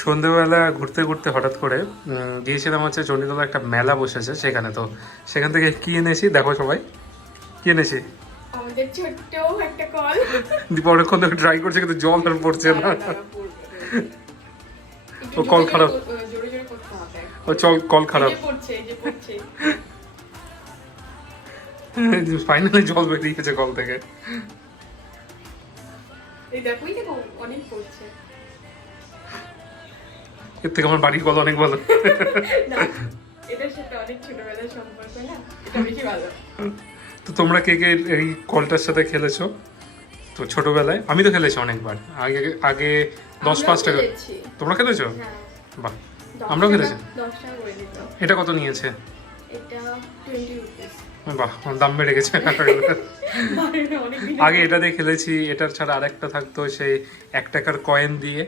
সন্ধ্যেবেলা ঘুরতে ঘুরতে হঠাৎ করে গিয়েছিলাম হচ্ছে চণ্ডীতলা একটা মেলা বসেছে সেখানে। তো সেখান থেকে কি এনেছি দেখো সবাই, কি এনেছি। আমাদের ছোট্ট একটা কল। দীপা অনেকক্ষণ ধরে ট্রাই করছে কিন্তু জল আর পড়ছে না। ও কল খারাপ, জোরে জোরে করতে হবে। ও চল কল খারাপ। এই যে পড়ছে, এই যে পড়ছে। ফাইনালি জল বেরিয়ে গেছে কল থেকে। এই দেখোই দেখো অনেক পড়ছে। এর থেকে আমার বাড়ির কল অনেক ভালো। না, এটার সাথে অনেক ছোটবেলার সম্পর্ক না, এটা বেশি ভালো। তো তোমরা কে কে এই কলটার সাথে খেলেছো? তো ছোটবেলায় আমি তো খেলেছি অনেকবার, আগে আগে 10-5 টাকা। খেলেছি। তোমরা খেলেছো? হ্যাঁ, বাহ, 10 আমরাও টাকা- খেলেছি। 10 টাকা করে দিত। এটা কত নিয়েছে? এটা 20 রুপিস। বাহ, আমার দাম বেড়ে গেছে। অনেক দিন আগে এটা দিয়ে খেলেছি, এটার ছাড়া আরেকটা থাকতো সেই 1 টাকার কয়েন দিয়ে